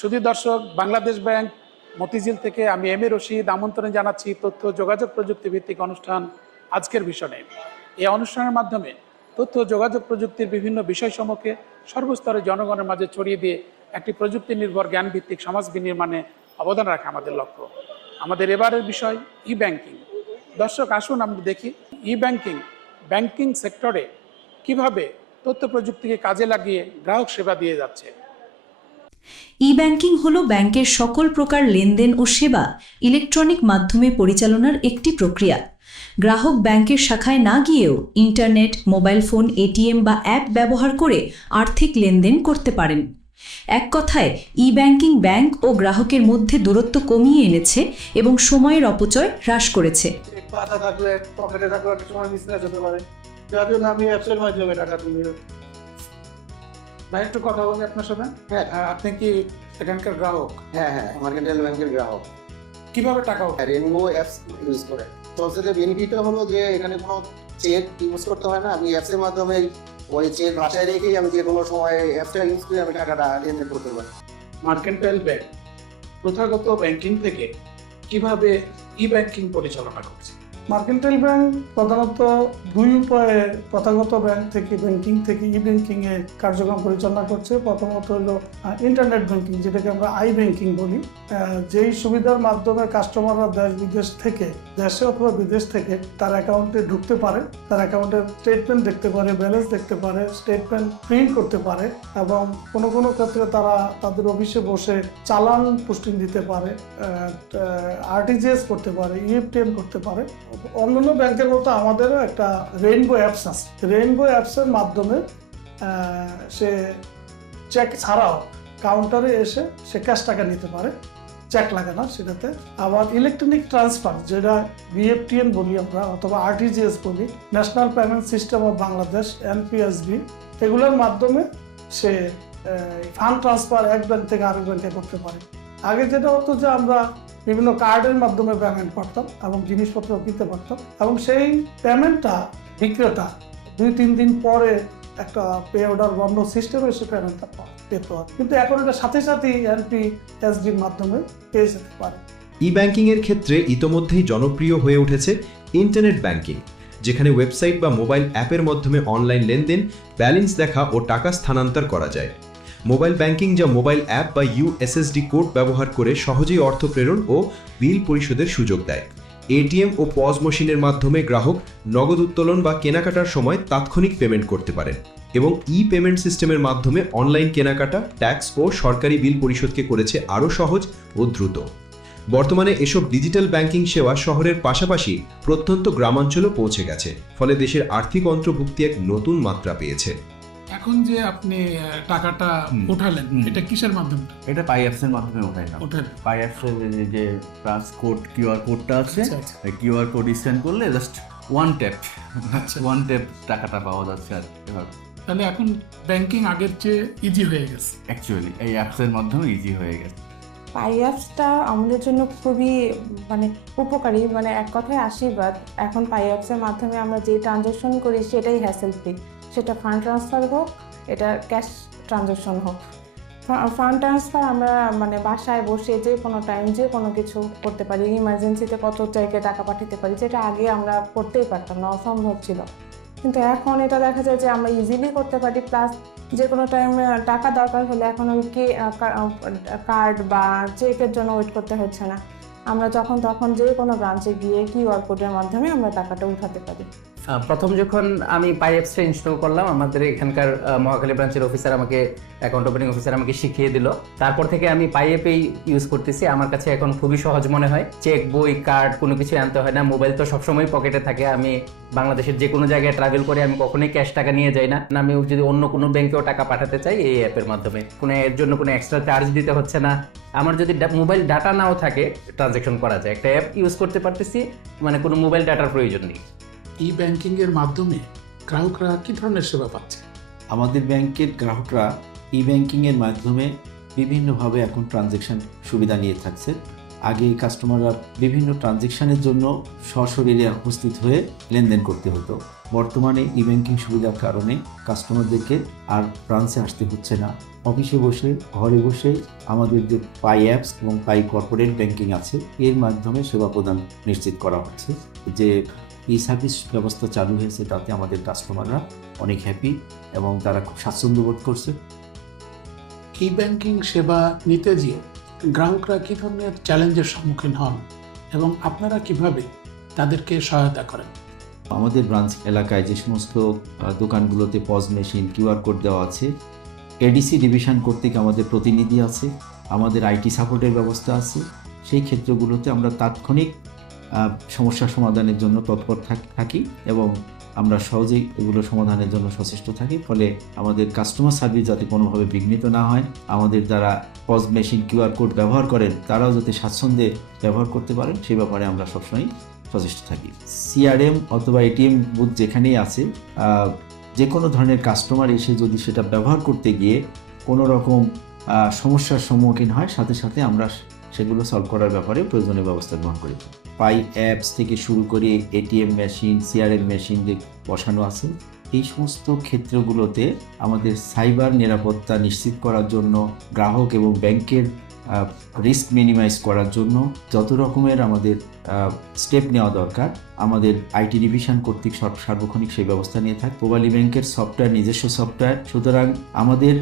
শুধু দর্শক, বাংলাদেশ ব্যাংক মতিঝিল থেকে আমি এম এ রশিদ আমন্ত্রণ জানাচ্ছি তথ্য যোগাযোগ প্রযুক্তি ভিত্তিক অনুষ্ঠান আজকের বিষয়ে। এই অনুষ্ঠানের মাধ্যমে তথ্য যোগাযোগ প্রযুক্তির বিভিন্ন বিষয়সমূহকে সর্বস্তরে জনগণের মাঝে ছড়িয়ে দিয়ে একটি প্রযুক্তি নির্ভর জ্ঞান ভিত্তিক সমাজ বিনির্মাণে অবদান রাখা আমাদের লক্ষ্য। আমাদের এবারের বিষয় ই ব্যাংকিং। দর্শক, আসুন আমরা দেখি ই ব্যাংকিং সেক্টরে কিভাবে তথ্য প্রযুক্তিকে কাজে লাগিয়ে গ্রাহক সেবা দিয়ে যাচ্ছে। ই ব্যাংকিং হল ব্যাংকের সকল প্রকার লেনদেন ও সেবা ইলেকট্রনিক মাধ্যমে পরিচালনার একটি প্রক্রিয়া। গ্রাহক ব্যাংকের শাখায় না গিয়েও ইন্টারনেট, মোবাইল ফোন, এটিএম বা অ্যাপ ব্যবহার করে আর্থিক লেনদেন করতে পারেন। এক কথায় ই ব্যাংকিং ব্যাংক ও গ্রাহকের মধ্যে দূরত্ব কমিয়ে এনেছে এবং সময়ের অপচয় হ্রাস করেছে। টাকা থাকলে পকেটে থাকলে একটা সময় মিসম্যাচ হতে পারে, যার জন্য আমি অ্যাপসের মাধ্যমে টাকা তুলি। ভাই, একটু কথা বলি আপনার সাথে। হ্যাঁ, আপনি কি এখানকার গ্রাহক? হ্যাঁ, মার্কেন্টাইল ব্যাংকের গ্রাহক। কিভাবে টাকা রেনবো অ্যাপস ইউজ করে সবচেয়ে বেনিফিটটা হলো যে এখানে কোনো চেক ইউজ করতে হয় না। আমি অ্যাপসের মাধ্যমে ওই চেক বাসায় রেখেই আমি যে কোনো সময় অ্যাপসটা ইউজ করে আমি টাকাটা লেনদেন করতে পারি। মার্কেন্টাইল ব্যাংক প্রথাগত ব্যাংকিং থেকে কিভাবে ই ব্যাংকিং পরিচালনা করছে? মার্কেন্টাইল ব্যাংক প্রধানত দুই উপায়ে প্রথাগত ব্যাংক থেকে ব্যাংকিং থেকে ই ব্যাংকিং এ কার্যক্রম পরিচালনা করছে। প্রথমত হলো ইন্টারনেট ব্যাংকিং, যেটাকে আমরা আই ব্যাংকিং বলি। যেই সুবিধার মাধ্যমে কাস্টমাররা দেশ বিদেশ থেকে, দেশে অথবা বিদেশ থেকে তার অ্যাকাউন্টে ঢুকতে পারে, তার অ্যাকাউন্টের স্টেটমেন্ট দেখতে পারে, ব্যালেন্স দেখতে পারে, স্টেটমেন্ট প্রিন্ট করতে পারে এবং কোনো কোনো ক্ষেত্রে তারা তাদের অফিসে বসে চালান পোস্টিং দিতে পারে, আরটিজিএস করতে পারে, ইএফটিএম করতে পারে। অন্যান্য ব্যাংকের মতো আমাদেরও একটা রেইনবো অ্যাপস আছে। রেইনবো অ্যাপসের মাধ্যমে সে চেক ছাড়াও কাউন্টারে এসে সে ক্যাশ টাকা নিতে পারে, চেক লাগে না সেটাতে। আবার ইলেকট্রনিক ট্রান্সফার, যেটা বিএফটিএম বলি আমরা অথবা আরটিজিএস বলি, national payment system of Bangladesh, NPSB, এগুলোর মাধ্যমে সে ফান্ড ট্রান্সফার এক ব্যাংক থেকে আরেক ব্যাংকে করতে পারে। আগে যেটা হতো যে আমরা বিভিন্ন কার্ডের মাধ্যমে পেমেন্ট করতাম এবং জিনিসপত্র কিনতে পারতাম এবং সেই পেমেন্টটা বিক্রেতা 2-3 দিন পরে একটা পে অর্ডার বন্ধ সিস্টেমে সে পেমেন্টটা পেতে হয়, কিন্তু এখন এটা সাথে সাথেই এনপিএসবির মাধ্যমে পেয়ে যেতে পারে। ই ব্যাংকিং এর ক্ষেত্রে ইতোমধ্যেই জনপ্রিয় হয়ে উঠেছে ইন্টারনেট ব্যাংকিং, যেখানে ওয়েবসাইট বা মোবাইল অ্যাপের মাধ্যমে অনলাইন লেনদেন, ব্যালেন্স দেখা ও টাকা স্থানান্তর করা যায়। মোবাইল ব্যাংকিং, যা মোবাইল অ্যাপ বা ইউএসএসডি কোড ব্যবহার করে সহজেই অর্থ প্রেরণ ও বিল পরিশোধের সুযোগ দেয়। এটিএম ও পজ মেশিনের মাধ্যমে গ্রাহক নগদ উত্তোলন বা কেনাকাটার সময় তাৎক্ষণিক পেমেন্ট করতে পারেন এবং ই পেমেন্ট সিস্টেমের মাধ্যমে অনলাইন কেনাকাটা, ট্যাক্স ও সরকারি বিল পরিশোধকে করেছে আরও সহজ ও দ্রুত। বর্তমানে এসব ডিজিটাল ব্যাংকিং সেবা শহরের পাশাপাশি প্রত্যন্ত গ্রামাঞ্চলেও পৌঁছে গেছে, ফলে দেশের আর্থিক অন্তর্ভুক্তি এক নতুন মাত্রা পেয়েছে। এখন যে আপনি টাকাটা উঠালেন, এটা কিসের মাধ্যমে? এটা পাই অ্যাপসের মাধ্যমে উঠাইলাম। পাই অ্যাপসের যে প্লাস কোড, কিউআর কোডটা আছে, কিউআর কোড স্ক্যান করলে জাস্ট ওয়ান ট্যাপ টাকাটা পাওয়া যাচ্ছে। আর এভাবে তাহলে এখন ব্যাংকিং আগের চেয়ে ইজি হয়ে গেছে। অ্যাকচুয়ালি এই অ্যাপসের মাধ্যমে ইজি হয়ে গেছে। পাই অ্যাপসটা আমাদের জন্য খুবই উপকারী, এক কথায় আশীর্বাদ। এখন পাই অ্যাপসের মাধ্যমে আমরা যে ট্রানজ্যাকশন করি সেটাই হ্যাসেল ফ্রি, সেটা ফান্ড ট্রান্সফার হোক, এটা ক্যাশ ট্রানজ্যাকশন হোক। ফান্ড ট্রান্সফার আমরা বাসায় বসে যে কোনো টাইম যে কোনো কিছু করতে পারি, ইমার্জেন্সিতে কত জায়গায় টাকা পাঠাতে পারি, যেটা আগে আমরা করতেই পারতাম না, অসম্ভব ছিল। কিন্তু এখন এটা দেখা যায় যে আমরা ইজিলি করতে পারি, প্লাস যে কোনো টাইমে টাকা দরকার হলে এখন ওই কার্ড বা চেকের জন্য ওয়েট করতে হচ্ছে না। আমরা যখন তখন যে কোনো ব্রাঞ্চে গিয়ে কিউআর কোডের মাধ্যমে আমরা টাকাটা উঠাতে পারি। প্রথম যখন আমি পাই অ্যাপসটা ইনস্টল করলাম, আমাদের এখানকার মহাখালী ব্রাঞ্চের অফিসার আমাকে, অ্যাকাউন্ট ওপেনিং অফিসার আমাকে শিখিয়ে দিল। তারপর থেকে আমি পাই অ্যাপেই ইউজ করতেছি। আমার কাছে এখন খুবই সহজ মনে হয়। চেক, বই, কার্ড কোনো কিছু আনতে হয় না। মোবাইল তো সবসময় পকেটে থাকে। আমি বাংলাদেশের যে কোনো জায়গায় ট্রাভেল করে আমি কখনোই ক্যাশ টাকা নিয়ে যাই না। আমি যদি অন্য কোনো ব্যাংকেও টাকা পাঠাতে চাই এই অ্যাপের মাধ্যমে এর জন্য কোনো এক্সট্রা চার্জ দিতে হচ্ছে না। আমার যদি মোবাইল ডাটা নাও থাকে ট্রানজ্যাকশন করা যায়। একটা অ্যাপ ইউজ করতে পারতেছি, কোনো মোবাইল ডাটার প্রয়োজন নেই। ই ব্যাংকিং এর মাধ্যমে গ্রাহকরা কি ধরনের সেবা পাচ্ছে? আমাদের ব্যাংকের গ্রাহকরা ই ব্যাংকিং এর মাধ্যমে বিভিন্নভাবে এখন ট্রানজ্যাকশন সুবিধা নিয়ে থাকছে। আগে কাস্টমাররা বিভিন্ন ট্রানজেকশনের জন্য সশরীরে উপস্থিত হয়ে লেনদেন করতে হতো। বর্তমানে ই ব্যাংকিং সুবিধার কারণে কাস্টমারদেরকে আর ব্রাঞ্চে আসতে হচ্ছে না। অফিসে বসে ঘরে বসে আমাদের যে পাই অ্যাপস এবং পাই কর্পোরেট ব্যাংকিং আছে এর মাধ্যমে সেবা প্রদান নিশ্চিত করা হচ্ছে। যে এই সার্ভিস ব্যবস্থা চালু হয়েছে তাতে আমাদের কাস্টমাররা অনেক হ্যাপি এবং তারা খুব স্বাচ্ছন্দ্য বোধ করছে। ই ব্যাংকিং সেবা নিতে গিয়ে গ্রাহকরা কী ধরনের চ্যালেঞ্জের সম্মুখীন হন এবং আপনারা কিভাবে তাদেরকে সহায়তা করেন? আমাদের ব্রাঞ্চ এলাকায় যে সমস্ত দোকানগুলোতে পজ মেশিন কিউআর কোড দেওয়া আছে, এডিসি ডিভিশন কর্তৃক আমাদের প্রতিনিধি আছে, আমাদের আইটি সাপোর্টের ব্যবস্থা আছে। সেই ক্ষেত্রগুলোতে আমরা তাৎক্ষণিক সমস্যা সমাধানের জন্য তৎপর থাকি এবং আমরা সহজেই এগুলো সমাধানের জন্য সচেষ্ট থাকি। ফলে আমাদের কাস্টমার সার্ভিস যাতে কোনোভাবে বিঘ্নিত না হয়, আমাদের যারা পজ মেশিন কিউআর কোড ব্যবহার করেন তারাও যাতে স্বাচ্ছন্দ্যে ব্যবহার করতে পারেন সেই ব্যাপারে আমরা সবসময় সচেষ্ট থাকি। সিআরএম অথবা এটিএম বুথ যেখানেই আছে, যে কোনো ধরনের কাস্টমার এসে যদি সেটা ব্যবহার করতে গিয়ে কোনো রকম সমস্যার সম্মুখীন হয়, সাথে সাথে আমরা সেগুলো সলভ করার ব্যাপারে প্রয়োজনীয় ব্যবস্থা গ্রহণ করি। পাই অ্যাপস থেকে শুরু করে এটিএম মেশিন, সিআরএম মেশিন যে বসানো আছে, এই সমস্ত ক্ষেত্রগুলোতে আমাদের সাইবার নিরাপত্তা নিশ্চিত করার জন্য, গ্রাহক এবং ব্যাংকের রিস্ক মিনিমাইজ করার জন্য যত রকমের আমাদের স্টেপ নেওয়া দরকার আমাদের আইটি ডিভিশন কর্তৃক সার্বক্ষণিক সেই ব্যবস্থা নিয়ে থাকে। মোবাইল ব্যাংকের সফটওয়্যার নিজস্ব সফটওয়্যার, সুতরাং আমাদের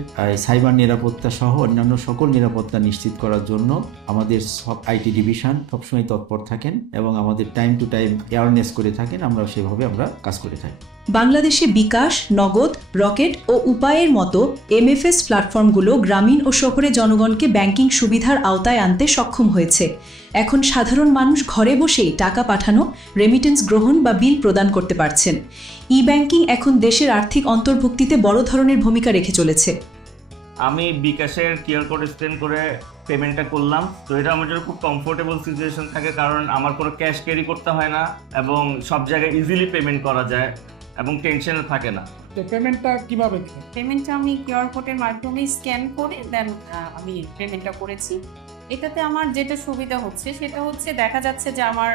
সাইবার নিরাপত্তা সহ অন্যান্য সকল নিরাপত্তা নিশ্চিত করার জন্য আমাদের সব আইটি ডিভিশন সবসময় তৎপর থাকেন এবং আমাদের টাইম টু টাইম অ্যাওয়ারনেস করে থাকেন। আমরা সেভাবে আমরা কাজ করে থাকি। বাংলাদেশে বিকাশ, নগদ, রকেট ও উপায়ের মতো এমএফএস প্ল্যাটফর্মগুলো গ্রামীণ ও শহরে জনগণকে ব্যাংকিং সুবিধার আওতায় আনতে সক্ষম হয়েছে। এখন সাধারণ মানুষ ঘরে বসেই টাকা পাঠানো, রেমিটেন্স গ্রহণ বা বিল প্রদান করতে পারছেন। ই ব্যাংকিং এখন দেশের আর্থিক অন্তর্ভুক্তিতে বড় ধরনের ভূমিকা রেখে চলেছে। আমি বিকাশের কিউআর কোড স্ক্যান করে পেমেন্টটা করলাম, তো এটা আমার জন্য খুব কমফোর্টেবল সিচুয়েশন থাকে, কারণ আমার কোনো ক্যাশ ক্যারি করতে হয় না এবং সব জায়গায় ইজিলি পেমেন্ট করা যায় এবং টেনশন থাকে না। পেমেন্টটা কিভাবে? পেমেন্টটা আমি কিউআর কোডের মাধ্যমে স্ক্যান করে দেন আমি পেমেন্টটা করেছি। এটাতে আমার যেটা সুবিধা হচ্ছে সেটা হচ্ছে দেখা যাচ্ছে যে আমার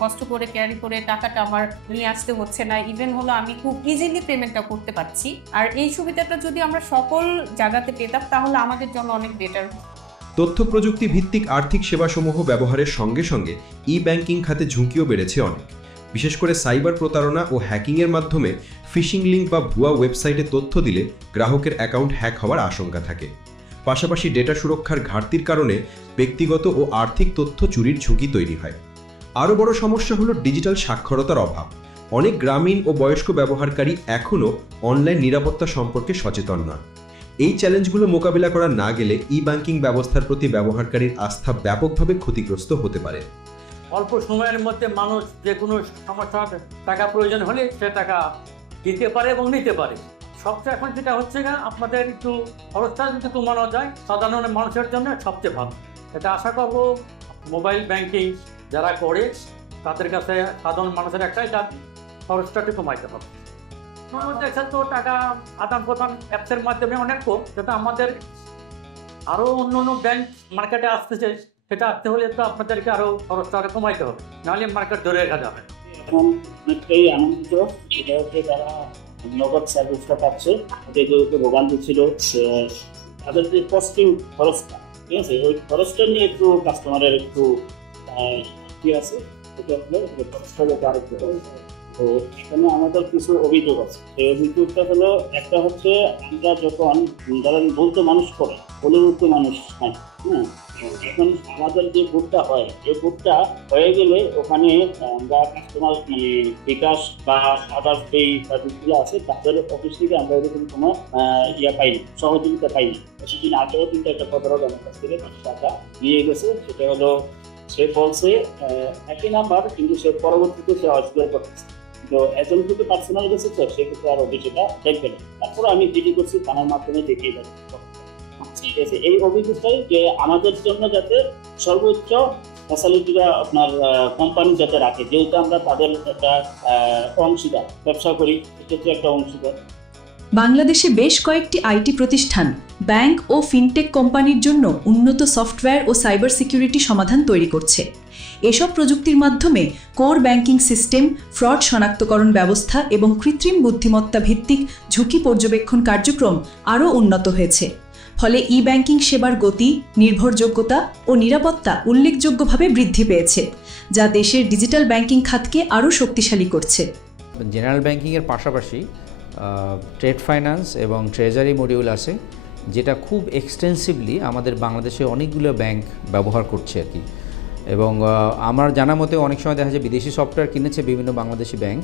কষ্ট করে ক্যারি করে টাকাটা আমার নিয়ে আসতে হচ্ছে না, ইভেন হলো আমি খুব ইজিলি পেমেন্টটা করতে পারছি। আর এই সুবিধাটা যদি আমরা সকল জায়গাতে পেতাম তাহলে আমাদের জন্য অনেক বেটার। তথ্য প্রযুক্তি ভিত্তিক আর্থিক সেবাসমূহ ব্যবহারের সঙ্গে সঙ্গে ই ব্যাংকিং খাতে ঝুঁকিও বেড়েছে অনেক। বিশেষ করে সাইবার প্রতারণা ও হ্যাকিংয়ের মাধ্যমে ফিশিং লিঙ্ক বা ভুয়া ওয়েবসাইটে তথ্য দিলে গ্রাহকের অ্যাকাউন্ট হ্যাক হওয়ার আশঙ্কা থাকে। পাশাপাশি ডেটা সুরক্ষার ঘাটতির কারণে ব্যক্তিগত ও আর্থিক তথ্য চুরির ঝুঁকি তৈরি হয়। আরও বড় সমস্যা হলো ডিজিটাল সাক্ষরতার অভাব। অনেক গ্রামীণ ও বয়স্ক ব্যবহারকারী এখনও অনলাইন নিরাপত্তা সম্পর্কে সচেতন নন। এই চ্যালেঞ্জগুলো মোকাবিলা করা না গেলে ই ব্যাংকিং ব্যবস্থার প্রতি ব্যবহারকারীর আস্থা ব্যাপকভাবে ক্ষতিগ্রস্ত হতে পারে। অল্প সময়ের মধ্যে মানুষ যে কোনো সমস্যার টাকা প্রয়োজন হলে সে টাকা দিতে পারে এবং নিতে পারে। সবচেয়ে এখন যেটা হচ্ছে না, আপনাদের একটু খরচটা যদি কমানো যায় সাধারণ মানুষের জন্য সবচেয়ে ভালো। এটা আশা করব মোবাইল ব্যাংকিং যারা করে তাদের কাছে সাধারণ মানুষের একটাই দাবি, খরচটা একটু কমাইতে হবে। আমাদের কাছে তো টাকা আদান প্রদান অ্যাপসের মাধ্যমে অনেক কম, যেটা আমাদের আরও অন্য অন্য ব্যাংক মার্কেটে আসতেছে, সেটা আসতে হলে তো আপনাদেরকে আরও খরচটা আরও কমাইতে হবে, নাহলে মার্কেট ধরে রাখা যাবে। এখন অনেকটাই আনন্দিত, এটা হচ্ছে তারা নগদ সার্ভিসটা পাচ্ছে। যেহেতু ভোগান্তি ছিল তাদের যে কস্টিং খরচটা, ঠিক আছে, ওই খরচটা নিয়ে একটু কাস্টমারের একটু কি আছে, এটা হলে খরচটা যাতে আরেকটু হয়। তো এখানে আমাদের কিছু অভিযোগ আছে। সেই অভিযোগটা হলো, একটা হচ্ছে আমরা যখন ধরেন বলতে মানুষ করে বলিউডতে মানুষ হয়, হ্যাঁ, এখন আমাদের যে বুথটা হয় এই বুথটা হয়ে গেলে ওখানে আমরা কাস্টমার মানে বিকাশ বা আদার্স যেই সার্ভিসগুলো আছে তাদের অফিস থেকে আমরা এরকম কোনো পাইনি, সহযোগিতা পাইনি। সেদিন আগেও কিন্তু একটা প্রতারক আমার কাছ থেকে টাকা নিয়ে গেছে। সেটা হলো সে বলছে একই নাম্বার, কিন্তু সে পরবর্তীতে সে অস্বীকার করতেছে। তো একজন কিন্তু পার্সোনাল গেছে, তো সে কিন্তু আর অভিযোগটা দেখবে না। তারপরে আমি জিডি করছি, থানার মাধ্যমে দেখিয়ে যাচ্ছি। ঠিক আছে, এই অভিযোগটাই যে আমাদের জন্য যাতে সর্বোচ্চ ফ্যাসিলিটিটা আপনার কোম্পানি যাতে রাখে, যেহেতু আমরা তাদের একটা অংশীদার ব্যবসা করি, সেক্ষেত্রে একটা অংশীদার। বাংলাদেশে বেশ কয়েকটি আইটি প্রতিষ্ঠান ব্যাংক ও ফিনটেক কোম্পানির জন্য উন্নত সফটওয়্যার ও সাইবার সিকিউরিটি সমাধান তৈরি করছে। এসব প্রযুক্তির মাধ্যমে কোর ব্যাংকিং সিস্টেম, ফ্রড শনাক্তকরণ ব্যবস্থা এবং কৃত্রিম বুদ্ধিমত্তা ভিত্তিক ঝুঁকি পর্যবেক্ষণ কার্যক্রম আরও উন্নত হয়েছে। ফলে ই ব্যাংকিং সেবার গতি, নির্ভরযোগ্যতা ও নিরাপত্তা উল্লেখযোগ্যভাবে বৃদ্ধি পেয়েছে, যা দেশের ডিজিটাল ব্যাংকিং খাতকে আরও শক্তিশালী করছে। জেনারেল ব্যাংকিংয়ের পাশাপাশি ট্রেড ফাইন্যান্স এবং ট্রেজারি মডিউল আছে, যেটা খুব এক্সটেন্সিভলি আমাদের বাংলাদেশে অনেকগুলো ব্যাংক ব্যবহার করছে আর কি। এবং আমার জানা মতে অনেক সময় দেখা যায় বিদেশি সফটওয়্যার কিনেছে বিভিন্ন বাংলাদেশি ব্যাংক,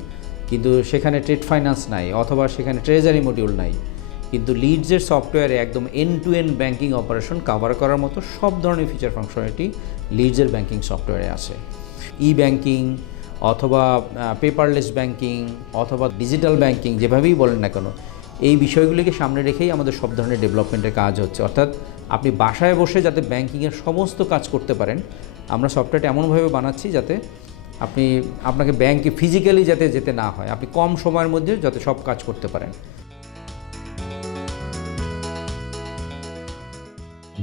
কিন্তু সেখানে ট্রেড ফাইন্যান্স নাই অথবা সেখানে ট্রেজারি মডিউল নাই। কিন্তু লিডসের সফটওয়্যারে একদম end to end banking operation cover করার মতো সব ধরনের ফিচার ফাংশনালিটি লিডসের ব্যাংকিং সফটওয়্যারে আছে। ই ব্যাংকিং অথবা পেপারলেস ব্যাংকিং অথবা ডিজিটাল ব্যাংকিং, যেভাবেই বলেন না কেন, এই বিষয়গুলিকে সামনে রেখেই আমাদের সব ধরনের ডেভেলপমেন্টের কাজ হচ্ছে। অর্থাৎ আপনি বাসায় বসে যাতে ব্যাংকিংয়ের সমস্ত কাজ করতে পারেন, আমরা সফটওয়্যারটা এমনভাবে বানাচ্ছি যাতে আপনাকে ব্যাংকে ফিজিক্যালি যাতে যেতে না হয়, আপনি কম সময়ের মধ্যে যাতে সব কাজ করতে পারেন।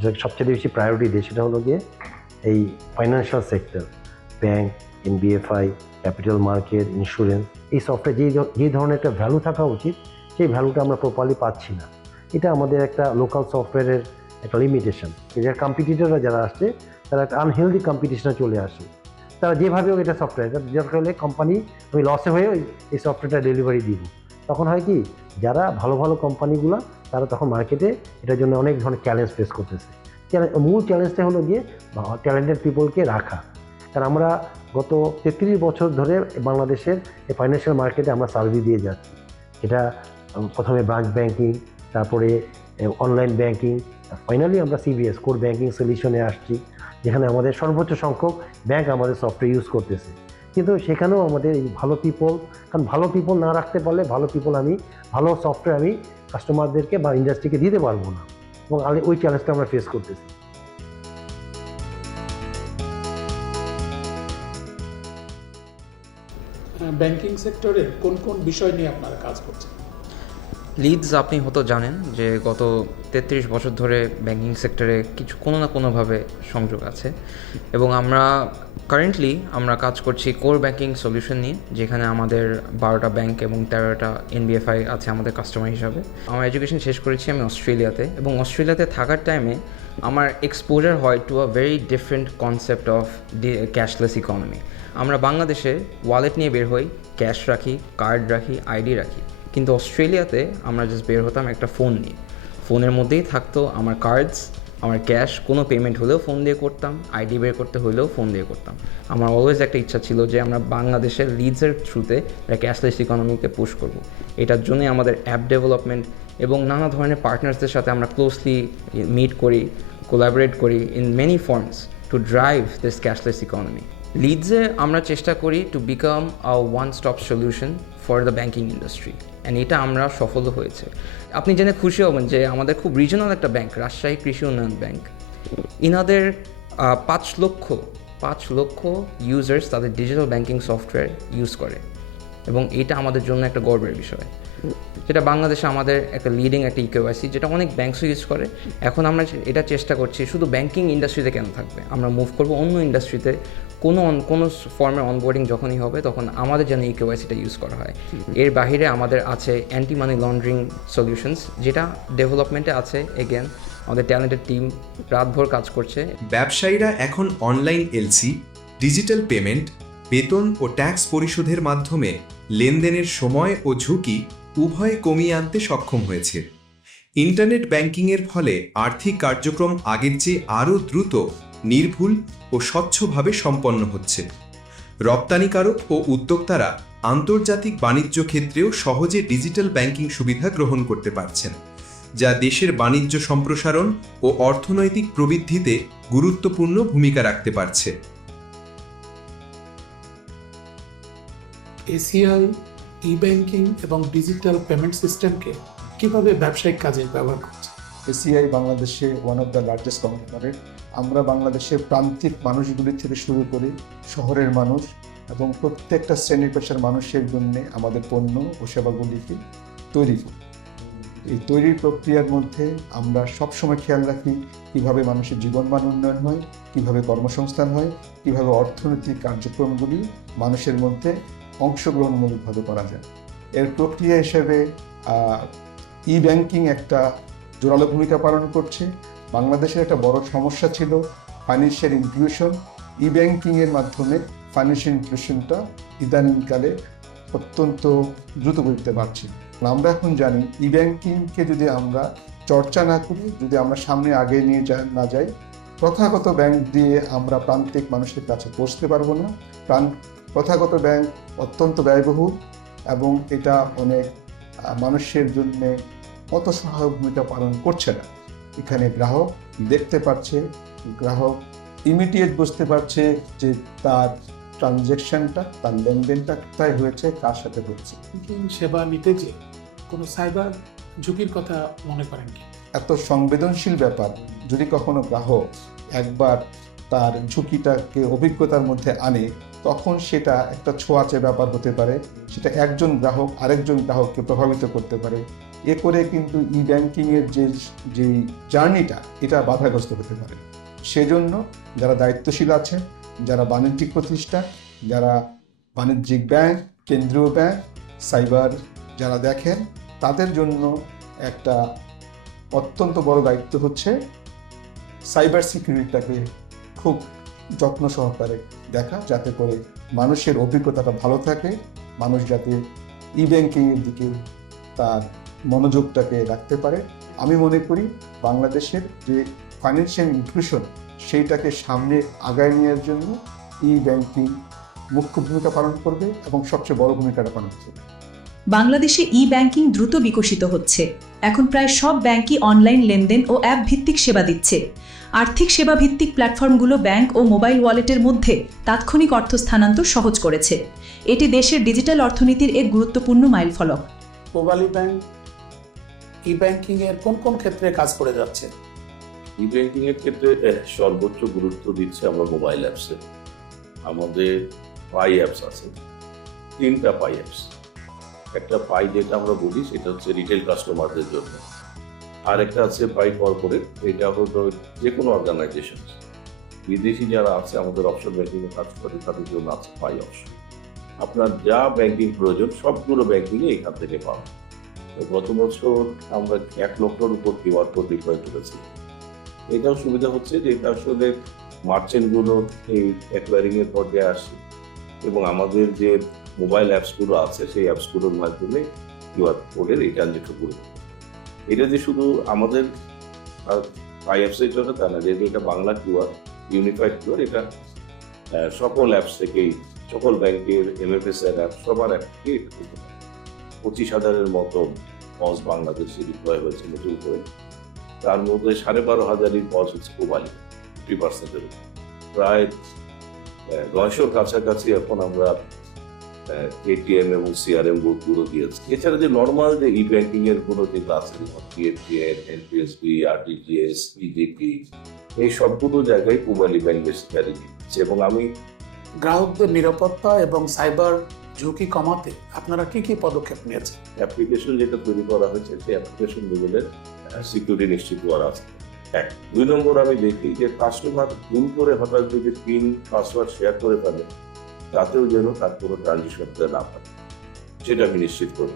যে সবচেয়ে বেশি প্রায়োরিটি দিই সেটা হলো গিয়ে এই financial sector, bank, NBFI, capital market, insurance. এই সফটওয়্যার যে ধরনের একটা ভ্যালু থাকা উচিত সেই ভ্যালুটা আমরা প্রপারলি পাচ্ছি না। এটা আমাদের একটা লোকাল সফটওয়্যারের একটা লিমিটেশন। যারা কম্পিটিটররা যারা আসছে তারা একটা আনহেলদি কম্পিটিশনে চলে আসে। তারা যেভাবে হোক এটা সফটওয়্যার, যার ফলে কোম্পানি আমি লসে হয়ে এই সফটওয়্যারটা ডেলিভারি দিব। তখন হয় কি, যারা ভালো ভালো কোম্পানিগুলো তারা তখন মার্কেটে এটার জন্য অনেক ধরনের চ্যালেঞ্জ ফেস করতেছে। মূল চ্যালেঞ্জটা হলো গিয়ে ট্যালেন্টেড পিপলকে রাখা। কারণ আমরা গত 33 বছর ধরে বাংলাদেশের এই ফাইন্যান্সিয়াল মার্কেটে আমরা সার্ভিস দিয়ে যাচ্ছি। এটা প্রথমে ব্রাঞ্চ ব্যাংকিং, তারপরে অনলাইন ব্যাংকিং, ফাইনালি আমরা সিবিএস কোর ব্যাংকিং সলিউশনে আসছি, যেখানে আমাদের সর্বোচ্চ সংখ্যক ব্যাংক আমাদের সফটওয়্যার ইউজ করতেছে। কিন্তু সেখানেও আমাদের এই ভালো পিপল, কারণ ভালো পিপল না রাখতে পারলে ভালো সফটওয়্যার আমি কাস্টমারদেরকে বা ইন্ডাস্ট্রিকে দিতে পারবো না, এবং ওই চ্যালেঞ্জটা আমরা ফেস করতেছি। ব্যাংকিং সেক্টরে কোন কোন বিষয় নিয়ে আপনারা কাজ করছেন? লিডস আপনি হয়তো জানেন যে গত 33 বছর ধরে ব্যাংকিং সেক্টরে কোনো না কোনোভাবে সংযোগ আছে, এবং আমরা কারেন্টলি কাজ করছি কোর ব্যাংকিং সলিউশন নিয়ে, যেখানে আমাদের 12টা ব্যাংক এবং 13টা এনবিএফআই আছে আমাদের কাস্টমার হিসাবে। আমার এডুকেশন শেষ করেছি আমি অস্ট্রেলিয়াতে, এবং অস্ট্রেলিয়াতে থাকার টাইমে আমার এক্সপোজার হয় to a very different concept of cashless economy. আমরা বাংলাদেশে ওয়ালেট নিয়ে বের হই, ক্যাশ রাখি, কার্ড রাখি, আইডি রাখি, কিন্তু অস্ট্রেলিয়াতে আমরা জাস্ট বের হতাম একটা ফোন নিয়ে। ফোনের মধ্যেই থাকতো আমার কার্ডস, আমার ক্যাশ, কোনো পেমেন্ট হলেও ফোন দিয়ে করতাম, আইডি বের করতে হলেও ফোন দিয়ে করতাম। আমার অলওয়েজ একটা ইচ্ছা ছিল যে আমরা বাংলাদেশের লিডসের থ্রুতে একটা ক্যাশলেস ইকোনমিকে পুশ করব। এটার জন্যই আমাদের অ্যাপ ডেভেলপমেন্ট এবং নানা ধরনের পার্টনার্সদের সাথে আমরা ক্লোজলি মিট করি, কোলাবোরেট করি in many forms to drive this cashless economy. লিডসে আমরা চেষ্টা করি to become a one stop solution for the banking industry, and এটা আমরা সফল হয়েছে। আপনি জেনে খুশি হবেন যে আমাদের খুব রিজনাল একটা ব্যাংক, রাজশাহী কৃষি উন্নয়ন ব্যাংক, ইনাদের 5 লক্ষ ইউজার্স তাদের ডিজিটাল ব্যাংকিং সফটওয়্যার ইউজ করে, এবং এটা আমাদের জন্য একটা গর্বের বিষয়। যেটা বাংলাদেশে আমাদের একটা লিডিং একটা ইকেওয়াইসি, যেটা অনেক ব্যাংকসও ইউজ করে। এখন আমরা এটা চেষ্টা করছি শুধু ব্যাংকিং ইন্ডাস্ট্রিতে কেন থাকবে, আমরা মুভ করবো অন্য ইন্ডাস্ট্রিতে। কোনো ফর্মের অনবোর্ডিং যখনই হবে তখন আমাদের যেন ইকেওয়াইসিটা ইউজ করা হয়। এর বাইরে আমাদের আছে অ্যান্টি মানি লন্ডারিং সলিউশনস, যেটা ডেভেলপমেন্টে আছে। এগেন আমাদের ট্যালেন্টেড টিম রাতভর কাজ করছে। ব্যবসায়ীরা এখন অনলাইন এলসি, ডিজিটাল পেমেন্ট, বেতন ও ট্যাক্স পরিশোধের মাধ্যমে লেনদেনের সময় ও ঝুঁকি উভয়ে কমিয়ে আনতে সক্ষম হয়েছে। ইন্টারনেট ব্যাংকিংয়ের ফলে আর্থিক কার্যক্রম আগের চেয়ে আরও দ্রুত, নির্ভুল ও স্বচ্ছভাবে সম্পন্ন হচ্ছে। রপ্তানিকারক ও উদ্যোক্তারা আন্তর্জাতিক বাণিজ্য ক্ষেত্রেও সহজে ডিজিটাল ব্যাংকিং সুবিধা গ্রহণ করতে পারছেন, যা দেশের বাণিজ্য সম্প্রসারণ ও অর্থনৈতিক প্রবৃদ্ধিতে গুরুত্বপূর্ণ ভূমিকা রাখতে পারছে। এসিআই ই ব্যাংকিং এবং ডিজিটাল পেমেন্ট সিস্টেমকে কিভাবে ব্যবসায়িক কাজে ব্যবহার করছে? এসিআই বাংলাদেশে one of the largest conglomerate. আমরা বাংলাদেশের প্রান্তিক মানুষগুলি থেকে শুরু করে শহরের মানুষ এবং প্রত্যেকটা শ্রেণী পেশার মানুষের জন্য আমাদের পণ্য ও সেবাগুলিকে তৈরি করি। এই তৈরির প্রক্রিয়ার মধ্যে আমরা সবসময় খেয়াল রাখি কিভাবে মানুষের জীবনমান উন্নয়ন হয়, কিভাবে কর্মসংস্থান হয়, কিভাবে অর্থনৈতিক কার্যক্রমগুলি মানুষের মধ্যে অংশগ্রহণমূলকভাবে করা যায়। এর প্রক্রিয়া হিসেবে ই ব্যাংকিং একটা জোরালো ভূমিকা পালন করছে। বাংলাদেশের একটা বড় সমস্যা ছিল ফাইন্যান্সিয়াল ইনক্লুশন। ই ব্যাংকিংয়ের মাধ্যমে ফাইন্যান্সিয়াল ইনক্লুশনটা ইদানিংকালে অত্যন্ত দ্রুত গতিতে বাড়ছে। আমরা এখন জানি ই ব্যাংকিংকে যদি আমরা চর্চা না করি, যদি আমরা সামনে আগে নিয়ে না যাই, প্রথাগত ব্যাংক দিয়ে আমরা প্রান্তিক মানুষের কাছে পৌঁছতে পারবো না। প্রথাগত ব্যাংক অত্যন্ত ব্যয়বহুল এবং এটা অনেক মানুষের জন্য অত সহায়ক ভূমিকা পালন করছে না। এখানে গ্রাহক দেখতে পাচ্ছে, গ্রাহক ইমিডিয়েট বুঝতে পারছে যে তার ট্রানজ্যাকশনটা, তার লেনদেনটা কোথায় হয়েছে, কার সাথে হচ্ছে। ব্যাংকিং সেবা নিতে যে কোনো সাইবার ঝুঁকির কথা মনে করেন কি? এত সংবেদনশীল ব্যাপার যদি কখনো গ্রাহক একবার তার ঝুঁকিটাকে অভিজ্ঞতার মধ্যে আনে, তখন সেটা একটা ছোঁয়াচে ব্যাপার হতে পারে। সেটা একজন গ্রাহক আরেকজন গ্রাহককে প্রভাবিত করতে পারে। এ করে কিন্তু ই ব্যাংকিংয়ের যে জার্নিটা, এটা বাধাগ্রস্ত হতে পারে। সেজন্য যারা দায়িত্বশীল আছেন, যারা বাণিজ্যিক প্রতিষ্ঠান, যারা বাণিজ্যিক ব্যাংক, কেন্দ্রীয় ব্যাংক, সাইবার যারা দেখেন, তাদের জন্য একটা অত্যন্ত বড় দায়িত্ব হচ্ছে সাইবার সিকিউরিটিটাকে খুব যত্ন সহকারে দেখা, যাতে করে মানুষের অভিজ্ঞতাটা ভালো থাকে, মানুষ যাতে ই ব্যাংকিংয়ের দিকে তার মনোযোগটাকে রাখতে পারে। আমি মনে করি বাংলাদেশের যে ফাইন্যান্সিয়াল ইনক্লুশন, সেইটাকে সামনে আগায় নেওয়ার জন্য ই ব্যাংকিং মুখ্য ভূমিকা পালন করবে এবং সবচেয়ে বড় ভূমিকাটা পালন করবে। বাংলাদেশে ই ব্যাংকিং দ্রুত বিকশিত হচ্ছে। এখন প্রায় সব ব্যাংকই অনলাইন লেনদেন ও অ্যাপ ভিত্তিক সেবা দিচ্ছে। আর্থিক সেবা ভিত্তিক প্ল্যাটফর্মগুলো ব্যাংক ও মোবাইল ওয়ালেটের মধ্যে তাৎক্ষণিক অর্থ স্থানান্তর সহজ করেছে। এটি দেশের ডিজিটাল অর্থনীতির এক গুরুত্বপূর্ণ মাইলফলক। পূবালী ব্যাংক ই ব্যাংকিং এর কোন কোন ক্ষেত্রে কাজ করে যাচ্ছে? ই ব্যাংকিং এর ক্ষেত্রে সর্বোচ্চ গুরুত্ব দিচ্ছে আমরা মোবাইল অ্যাপসে। আমাদের পাই অ্যাপস আছে, 3টা পাই অ্যাপস। একটা পাই যেটা আমরা বলি সেটা হচ্ছে রিটেল কাস্টমারদের জন্য, আর একটা আছে পাই কর্পোরেট, এটা হলো যে কোনো অর্গানাইজেশন, বিদেশি যারা আছে আমাদের অফশোর ব্যাংকিংয়ে কাজ করে তাদের জন্য আছে পাই অপশন। আপনার যা ব্যাংকিং প্রয়োজন সবগুলো ব্যাংকিংয়ে এখান থেকে পাবেন। গত বছর আমরা 1 লক্ষের উপর কিউআর কোড ডিপ্লয় করেছি। এটাও সুবিধা হচ্ছে যে এটা আসলে মার্চেন্টগুলো এই অ্যাকোয়ারিংয়ের পর্যায়ে আসে এবং আমাদের যে মোবাইল অ্যাপসগুলো আছে সেই অ্যাপসগুলোর মাধ্যমে কিউআর কোডের এই ট্রানজেকশন করবে। এটা যে শুধু আমাদের পাই অ্যাপসের জন্য তা না, যেহেতু এটা বাংলা কিউআর, ইউনিফাইড কিউআর, এটা সকল অ্যাপস থেকেই, সকল ব্যাংকের এমএফএস এর অ্যাপ, সবার অ্যাপ থেকে 25,000-এর মতো পজ বাংলাদেশে ডিপ্লয় হয়েছে নতুন করে। তার মধ্যে 12,500-ই পজ হচ্ছে পূবালী, 50%-এর প্রায় 900 কাছাকাছি এখন আমরা এটিএম এবং সিআরএম বুথগুলো দিয়েছি। এছাড়া যে নর্মাল যে ই ব্যাংকিং এর গুলো যেগুলো আছে, পিএফটিএন, এনপিএসবি, আরটিজিএস, ইজিপি, এই সবগুলো জায়গায় পূবালী ব্যাংক বেসিক্যালি দিচ্ছে। এবং আমি গ্রাহকদের নিরাপত্তা এবং সাইবার ঝুঁকি কমাতে আপনারা কি কি পদক্ষেপ নিয়েছেন? অ্যাপ্লিকেশন যেটা তৈরি করা হয়েছে সেই অ্যাপ্লিকেশন লেভেলের সিকিউরিটি নিশ্চিত করা আছে। 2 নম্বর আমি দেখি যে কাস্টমার ভুল করে হঠাৎ যদি পিন পাসওয়ার্ড শেয়ার করে ফেলে, তাতেও যেন তার কোনো ট্রানজিশন করতে না পারে, সেটা আমি নিশ্চিত করি।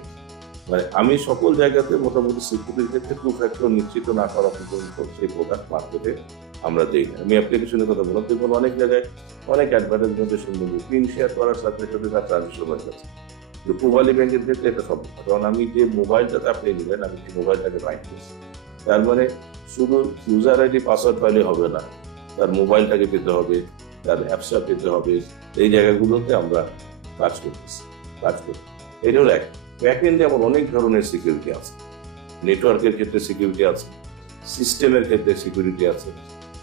মানে আমি সকল জায়গাতে মোটামুটি সিকিউরিটির ক্ষেত্রে 2 ফ্যাক্টর নিশ্চিত না করা পর্যন্ত সেই প্রোডাক্ট মার্কেটে আমরা দিই না। আমি অ্যাপ্লিকেশনের কথা বললাম, দেখুন অনেক জায়গায় অনেক অ্যাডভার্টাইজমেন্টে শুনবো পিন শেয়ার করার সাথে সাথে তার ট্রানজিশন হয়ে গেছে। কিন্তু পূবালী ব্যাংকের ক্ষেত্রে এটা সব, কারণ আমি যে মোবাইলটাতে আপনি নেবেন, আমি যে মোবাইলটাকে বাইক করছি, তার মানে শুধু ইউজার আইডি পাসওয়ার্ড পাইলে হবে না, তার মোবাইলটাকে পেতে হবে, তার অ্যাপসটা পেতে হবে। এই জায়গাগুলোতে আমরা কাজ করতেছি। এটা হলো এক। ব্যাকএন্ডে আবার অনেক ধরনের সিকিউরিটি আছে, নেটওয়ার্কের ক্ষেত্রে সিকিউরিটি আছে, সিস্টেমের ক্ষেত্রে সিকিউরিটি আছে।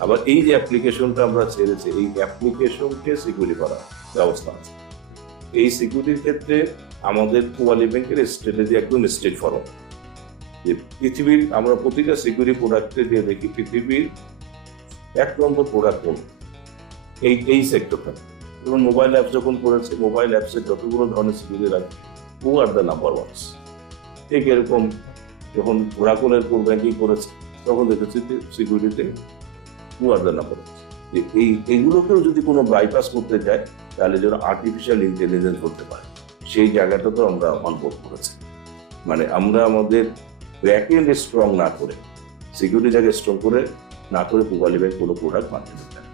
আবার এই যে অ্যাপ্লিকেশনটা আমরা ছেড়েছি, এই অ্যাপ্লিকেশনকে সিকিউরিটি করার ব্যবস্থা আছে। এই সিকিউরিটির ক্ষেত্রে আমাদের পূবালী ব্যাংকের স্ট্র্যাটেজি একদম স্ট্রেট ফরওয়ার্ড, যে পৃথিবীর আমরা প্রতিটা সিকিউরিটি প্রোডাক্টে যে দেখি পৃথিবীর 1 নম্বর প্রোডাক্ট কোন এই সেক্টরটা। এবং মোবাইল অ্যাপস যখন করেছে, মোবাইল অ্যাপসের যতগুলো ধরনের সিকিউরিটি রাখে, হু আর দ্য নাম্বার ওয়ানস। ঠিক এরকম যখন ওরাকলের কোর ব্যাংকিং করেছে তখন দেখেছি যে সিকিউরিটিতে পুয়ারদানা করেছে। এইগুলোকেও যদি কোনো বাইপাস করতে যায় তাহলে যেন আর্টিফিশিয়াল ইন্টেলিজেন্স করতে পারে, সেই জায়গাটা তো আমরা অনবোর্ড করেছি। মানে আমরা আমাদের ব্যাক এন্ড স্ট্রং না করে, সিকিউরিটি জায়গায় স্ট্রং করে না করে পূবালী ব্যাংক কোনো প্রোডাক্ট মার্কেটে দেয়।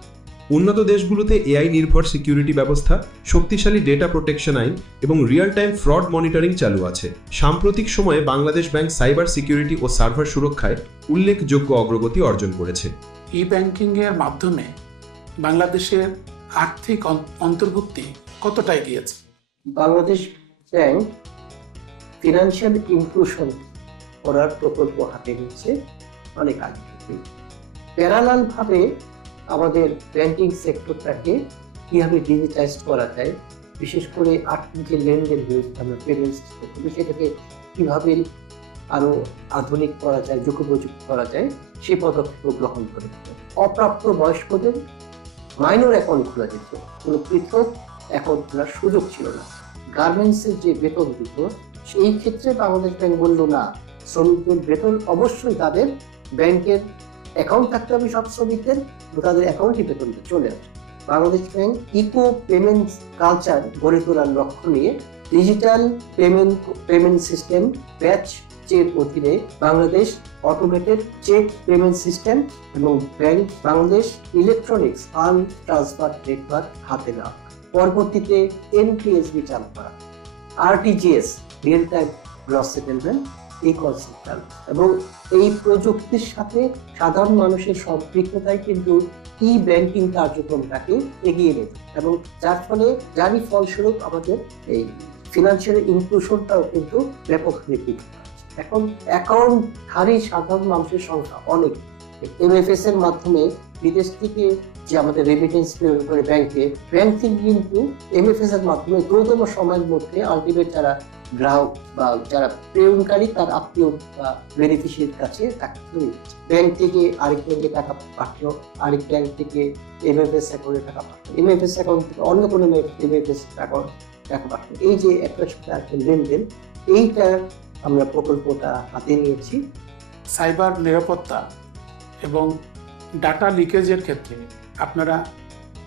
উন্নত দেশগুলোতে এআই নির্ভর সিকিউরিটি ব্যবস্থা, শক্তিশালী ডেটা প্রোটেকশন আইন এবং রিয়েল টাইম ফ্রড মনিটরিং চালু আছে। সাম্প্রতিক সময়ে বাংলাদেশ ব্যাংক সাইবার সিকিউরিটি ও সার্ভার সুরক্ষায় উল্লেখযোগ্য অগ্রগতি অর্জন করেছে। ই ব্যাংকিং এর মাধ্যমে বাংলাদেশের আর্থিক অন্তর্ভুক্তি কতটা এগিয়েছে? বাংলাদেশ ব্যাংক ফিনান্সিয়াল ইনক্লুশন করার প্রকল্প হাতে নিচ্ছে অনেক আগে থেকে। প্যারালাল ভাবে আমাদের ব্যাংকিং সেক্টরটাকে কিভাবে ডিজিটাইজ করা যায়, বিশেষ করে আর্থিক যে লেনদেন রয়েছে আমরা পেমেন্টস সেটাকে কিভাবে আরো আধুনিক করা যায়, যোগ্যপ্রযুক্ত করা যায়, সেই পদক্ষেপ গ্রহণ করে। অপ্রাপ্ত বয়স্কদের মাইনর অ্যাকাউন্ট খোলা যেত, কোনো পৃথক অ্যাকাউন্ট খোলার সুযোগ ছিল না। গার্মেন্টসের যে বেতন দিত সেই ক্ষেত্রে বাংলাদেশ ব্যাংক বলল না, শ্রমিকদের বেতন অবশ্যই তাদের ব্যাংকের অ্যাকাউন্ট থাকতে হবে, সব শ্রমিকদের তাদের অ্যাকাউন্টে বেতনটা চলে আসে। Bangladesh bank eco payment culture গড়ে তোলার লক্ষ্য নিয়ে ডিজিটাল পেমেন্ট সিস্টেম ব্যাচ এর অধীনে Bangladesh automated cheque payment system এবং bank Bangladesh electronics fund transfer network হাতে নেওয়া, পরবর্তীতে এনটিএসবি চালু করা, RTGS real time gross settlement, এই কনসেপ্ট এবং এই প্রযুক্তির সাথে সাধারণ মানুষের সম্পৃক্ততায় কিন্তু ই ব্যাংকিং কার্যক্রমটাকে এগিয়ে নেবে এবং যারই ফলস্বরূপ আমাদের এই ফিনান্সিয়াল ইনক্লুশনটাও কিন্তু ব্যাপক বৃদ্ধি পাচ্ছে। এখন অ্যাকাউন্টধারী সাধারণ মানুষের সংখ্যা অনেক। এমএফএস এর মাধ্যমে বিদেশ থেকে যে আমাদের রেমিটেন্স প্রেরণ করে ব্যাংকে, ব্যাংক থেকে কিন্তু এমএফএস এর মাধ্যমে দ্রুততম সময়ের মধ্যে আলটিমেট যারা গ্রাহক বা যারা প্রেরণকারী তার আত্মীয় বা বেনিফিশিয়ারির কাছে টাকা ব্যাংক থেকে আরেক ব্যাংকে টাকা পাঠানো, আরেক ব্যাংক থেকে এমএফএস অ্যাকাউন্টে টাকা পাঠানো, এমএফএস অ্যাকাউন্ট থেকে অন্য কোনো এমএফএস টাকা পাঠানো, এই যে একটা সাথে লেনদেন, এইটা আমরা প্রকল্পটা হাতে নিয়েছি। সাইবার নিরাপত্তা এবং ডাটা লিকেজের ক্ষেত্রে আপনারা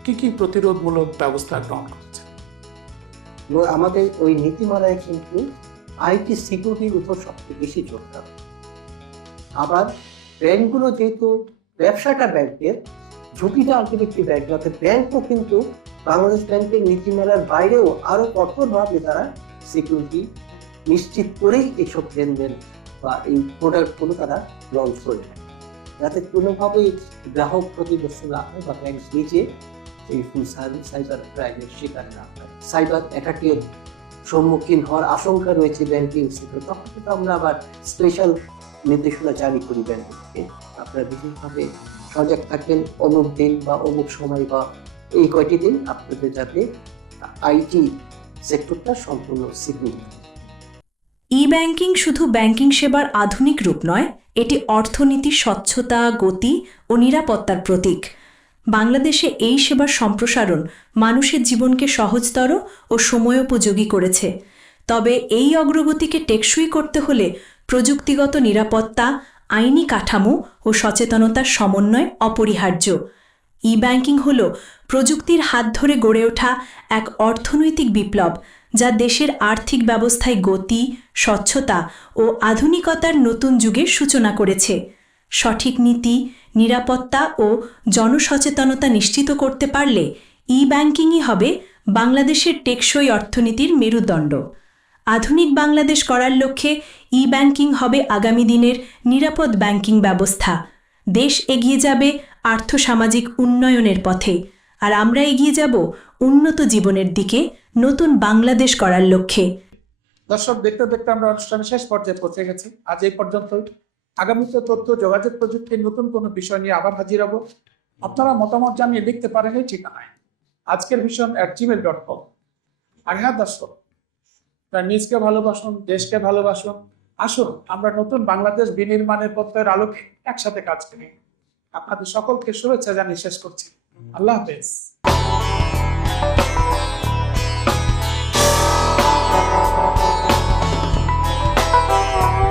কি কি প্রতিরোধমূলক ব্যবস্থা গ্রহণ করছেন? আমাদের ওই নীতিমালায় কিন্তু আইটি সিকিউরিটির উপর সবচেয়ে বেশি জোর দেওয়া। আবার ব্যাংকগুলো যেহেতু ব্যবসাটা ব্যাংকের, ঝুঁকিটা আলটিমেটলি ব্যাংক, অর্থাৎ ব্যাংকও কিন্তু বাংলাদেশ ব্যাংকের নীতিমালার বাইরেও আরো কঠোরভাবে তারা সিকিউরিটি নিশ্চিত করেই এইসব লেনদেন বা এই প্রোডাক্টগুলো তারা লঞ্চ করে থাকে, যাতে কোনোভাবেই গ্রাহক ক্ষতিগ্রস্ত না হয় বা ব্যাংক নিজে এই ফুল সাইবার ক্রাইমের শিকার না হয়। সাইবার অ্যাটাকের সম্মুখীন হওয়ার আশঙ্কা রয়েছে ব্যাংকিং সেক্টর, তখন কিন্তু আমরা আবার স্পেশাল নির্দেশনা জারি করি ব্যাংককে, আপনারা বিশেষভাবে সজাগ থাকবেন, অমুক দিন বা অমুক সময় বা এই কয়টি দিন আপনাদের যাতে আইটি সেক্টরটা সম্পূর্ণ সিকিউর। ই ব্যাংকিং শুধু ব্যাংকিং সেবার আধুনিক রূপ নয়, এটি অর্থনীতির স্বচ্ছতা, গতি ও নিরাপত্তার প্রতীক। বাংলাদেশে এই সেবার সম্প্রসারণ মানুষের জীবনকে সহজতর ও সময়োপযোগী করেছে। তবে এই অগ্রগতিকে টেকসই করতে হলে প্রযুক্তিগত নিরাপত্তা, আইনি কাঠামো ও সচেতনতার সমন্বয় অপরিহার্য। ই ব্যাংকিং হল প্রযুক্তির হাত ধরে গড়ে ওঠা এক অর্থনৈতিক বিপ্লব, যা দেশের আর্থিক ব্যবস্থায় গতি, স্বচ্ছতা ও আধুনিকতার নতুন যুগের সূচনা করেছে। সঠিক নীতি, নিরাপত্তা ও জনসচেতনতা নিশ্চিত করতে পারলে ই ব্যাংকিংই হবে বাংলাদেশের টেকসই অর্থনীতির মেরুদণ্ড। আধুনিক বাংলাদেশ করার লক্ষ্যে ই ব্যাংকিং হবে আগামী দিনের নিরাপদ ব্যাংকিং ব্যবস্থা। দেশ এগিয়ে যাবে আর্থসামাজিক উন্নয়নের পথে, আর আমরা এগিয়ে যাব উন্নত জীবনের দিকে, নতুন বাংলাদেশ করার লক্ষ্যে। দর্শক, দেখতে দেখতে আমরা অনুষ্ঠানের শেষ পর্যায়ে পৌঁছে গেছি। আজ এই পর্যন্তই। আগামীতে তথ্য যোগাযোগ প্রযুক্তির নতুন কোনো বিষয় নিয়ে আবার হাজির হব। আপনারা মতামত জানিয়ে লিখতে পারেন এই ঠিকানায় askvision@gmail.com। আর হ্যাঁ দর্শক, নিজকে ভালোবাসুন, দেশকে ভালোবাসুন। আসুন আমরা নতুন বাংলাদেশ বিনির্মাণের পথের আলোকে একসাথে কাজ করি। আপনাদের সকলকে শুভেচ্ছা জানিয়ে শেষ করছি। আল্লাহ হাফেজ।